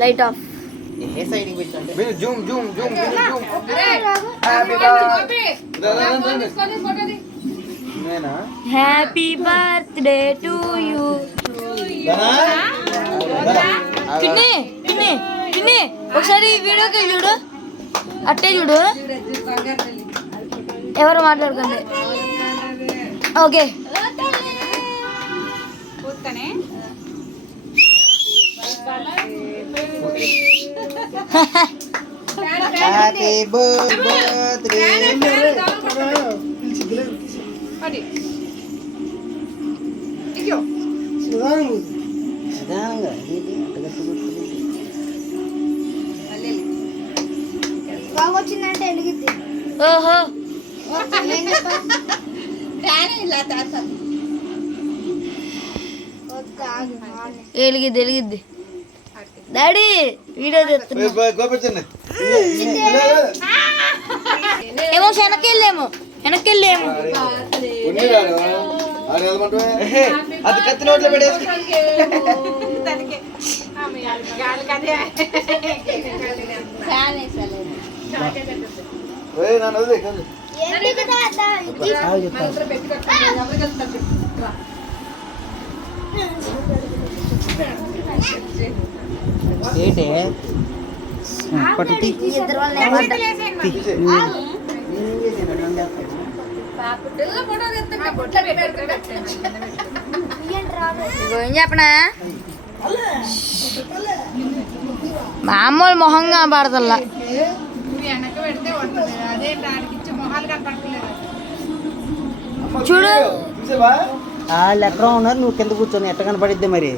Light of happy birthday to you. పిన్ని పిన్ని పిన్ని ఒకసారి వీడియోకి చూడు, అట్టే చూడు, ఎవరు మాట్లాడుకోండి. Okay happy birthday. బాగొచ్చిందంటే ఎలిగిద్ది. ఓహో ఎలిగిద్ది ఎలిగిద్ది. డాడీ వీడియో చేస్తున్నా. ఏమో వెనకెళ్ళేమో వెనకెళ్ళేమో. అది కత్తి నోట్లో పెడేసి ఏంటే ఏం చెప్పనా మామూలు మొహంగా పడతల్లా. చూడు వాళ్ళు ఎక్కడ ఉన్నారు, నువ్వు కింద కూర్చొని ఎట్ట కనపడిద్ది మరి.